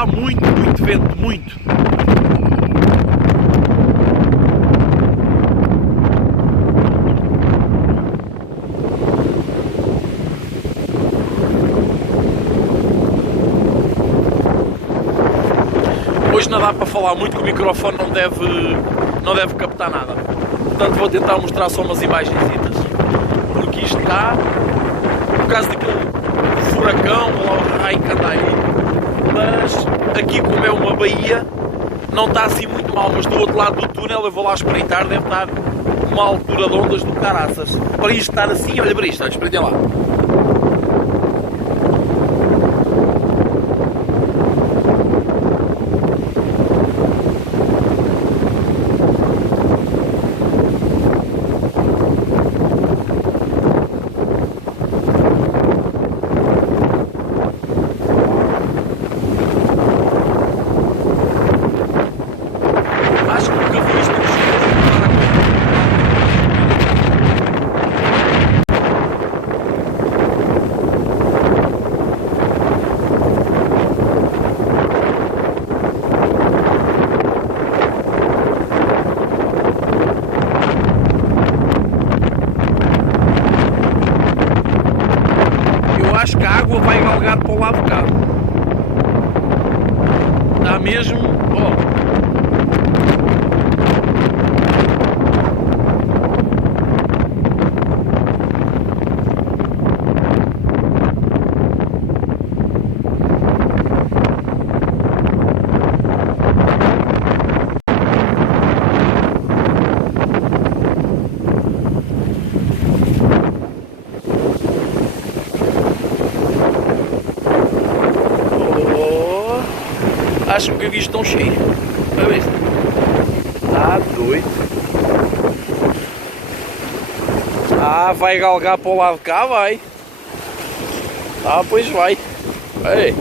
está muito vento, muito. Hoje não dá para falar muito, que o microfone não deve captar nada. Portanto vou tentar mostrar só umas imagenzitas. Porque isto está, por causa daquele furacão ou raio que anda aí. Mas aqui, como é uma baía, não está assim muito mal. Mas do outro lado do túnel, eu vou lá espreitar, deve estar uma altura de ondas do caraças. Para isto estar assim, olha para isto, olha, espreitem lá. Acho que a água vai galgar para o lado de cá. Está mesmo... Oh. Acho que vi estão cheios. Olha ver. Está doido. Ah, vai galgar para o lado de cá, vai. Ah, pois vai. Ei.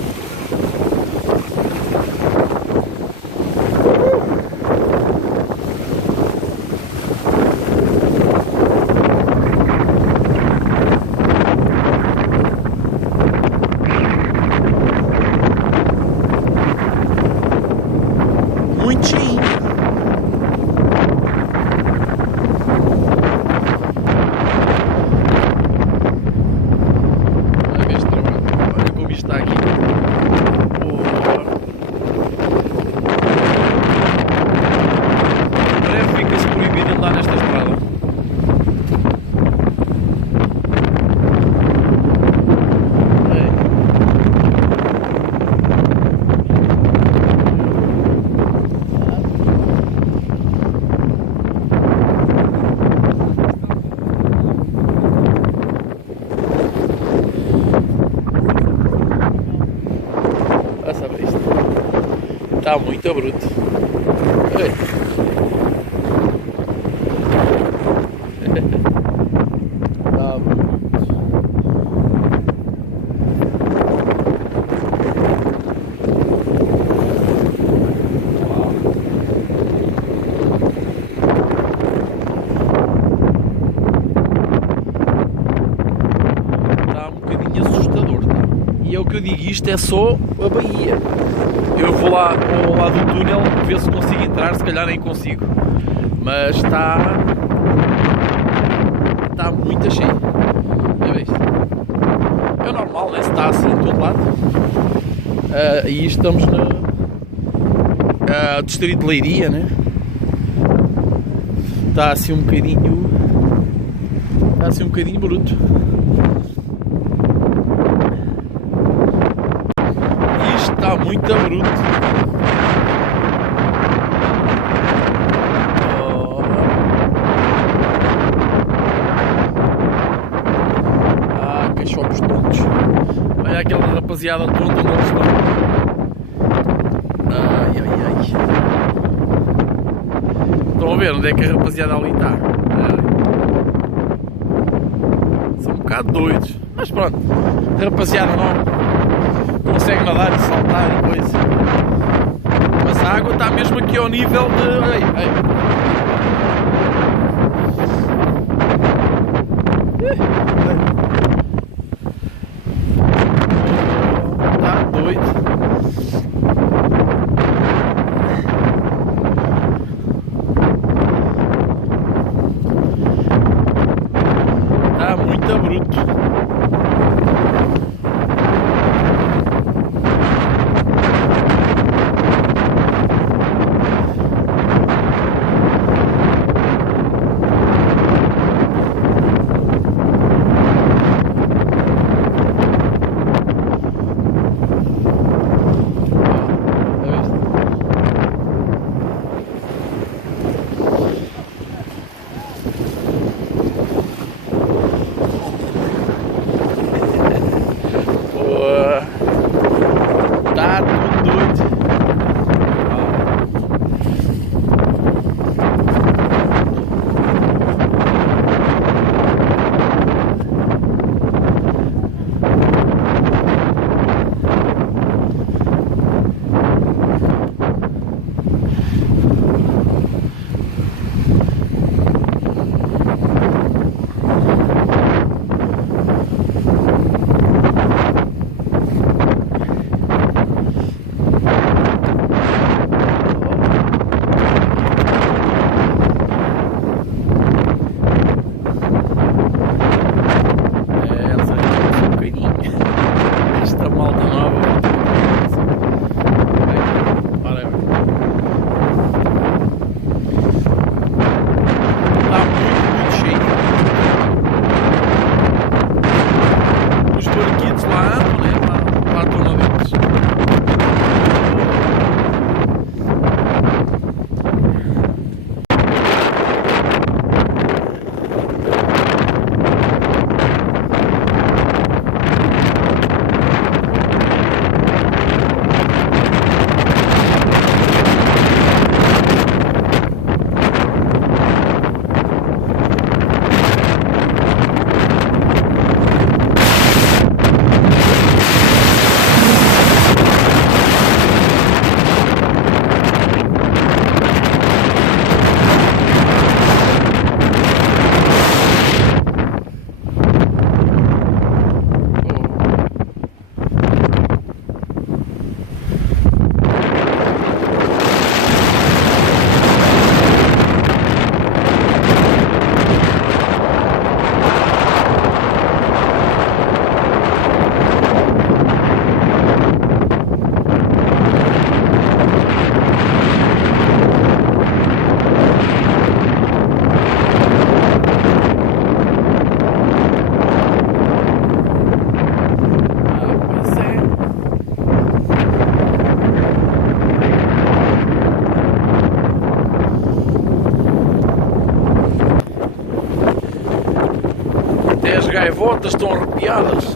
Muito cheinho. Olha este trabalho. Olha como isto está aqui. Em breve fica-se proibido andar nesta estrada. Está muito bruto. Ei. Está bruto. Está um bocadinho assustador, tá? E é o que eu digo, isto é só a baía. Eu vou lá ao lado do túnel ver se consigo entrar, se calhar nem consigo. Mas está muito cheio. É normal, né? Se está assim de todo lado. E estamos no distrito de Leiria, né? Está assim um bocadinho. Está assim um bocadinho bruto. Isto está muito bruto. Queixopos tontos. Olha aquela rapaziada tonta onde eles estão. Ai. Estão a ver onde é que a rapaziada ali está? São um bocado doidos. Mas pronto, a rapaziada não consegue nadar e saltar e coisa. Mas a água está mesmo aqui ao nível de... Ei. Está doido. gaivotas estão arrepiadas.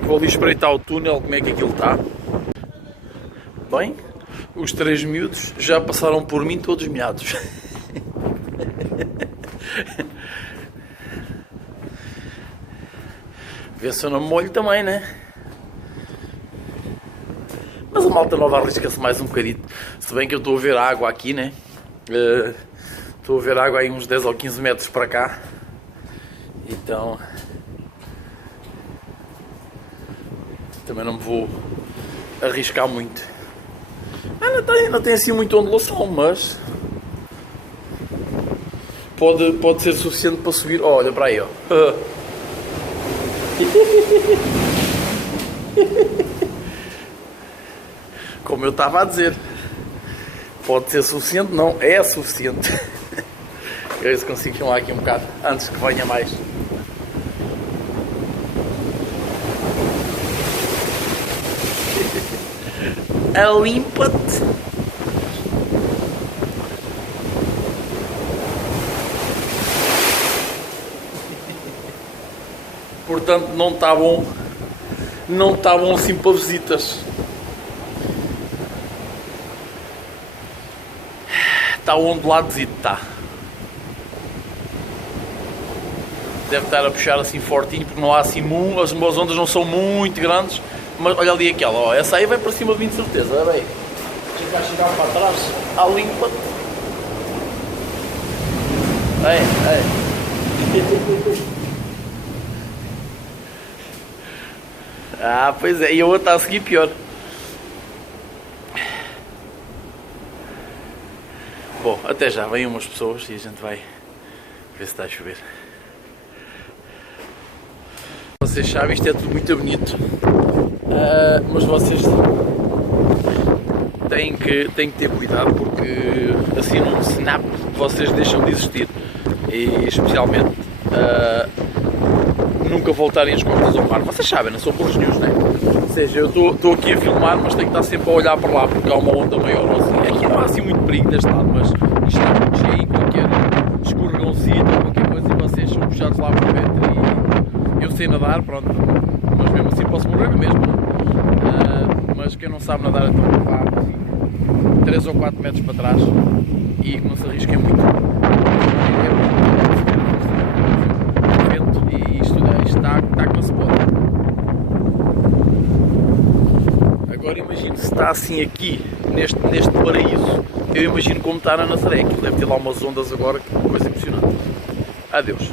Vou ali espreitar o túnel, como é que aquilo está. Bem, os 3 miúdos já passaram por mim todos molhados. Vê se eu não me molho também, né? Mas a malta nova arrisca-se mais um bocadinho. Se bem que eu estou a ver a água aqui, né? Estou a ver a água aí uns 10 ou 15 metros para cá. Então... também não me vou arriscar muito. Não tem assim muita ondulação, mas pode ser suficiente para subir. Oh, olha para aí, ó. Como eu estava a dizer, pode ser suficiente, não é suficiente. Eu ver se consigo filmar aqui um bocado antes que venha mais. Limpa-te. Portanto, não está bom. Não está bom assim para visitas. Está onduladozito, está. Deve estar a puxar assim fortinho, porque não há assim as ondas não são muito grandes. Mas olha ali aquela, ó, essa aí vai para cima de mim de certeza, olha aí. Deixa cá chegar para trás, limpa-te. Ah, pois é, e a outra a seguir pior. Bom, até já, vêm umas pessoas e a gente vai ver se está a chover. Vocês sabem, isto é tudo muito bonito. Mas vocês têm que ter cuidado, porque assim num snap vocês deixam de existir, e especialmente nunca voltarem as costas ao mar. Vocês sabem, não são burros nenhuns, né? Ou seja, eu estou aqui a filmar, mas tenho que estar sempre a olhar para lá, porque há uma onda maior ou assim. Aqui não há assim muito perigo deste lado, mas isto está muito cheio, qualquer escorregãozinho ou qualquer coisa e vocês são puxados lá para dentro. E eu sei nadar, pronto, mas mesmo assim posso morrer mesmo, não? Mas quem não sabe nadar, então vá assim, 3 ou 4 metros para trás e não se arrisquem muito. É vento e isto está que não se pode. Agora imagino se está assim aqui, neste paraíso, eu imagino como está na Nazaré, que deve ter lá umas ondas agora, que coisa impressionante. Adeus.